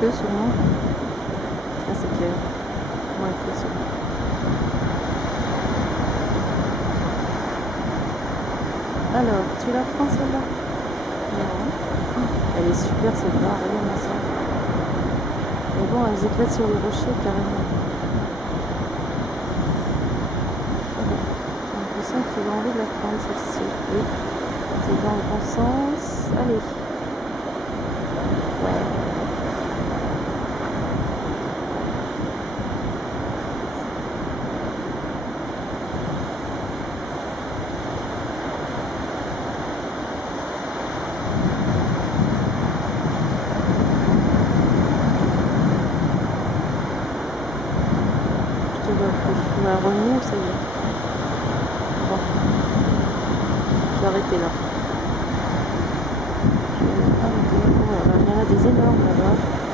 queue sûrement. Ah, c'est clair. Moins queue sûrement. Alors, tu la prends celle-là? Non. Elle est super celle-là, regarde ça. Mais bon, elles éclatent sur les rochers carrément. Voilà. J'ai l'impression que tu as envie de la prendre celle-ci. Oui, c'est dans le bon sens. Allez. Ouais. Je te vois plus. Tu m'as revenu, ça y est. Bon, je vais arrêter là. Je vais arrêter. Oh là là, il y en a des énormes là-bas.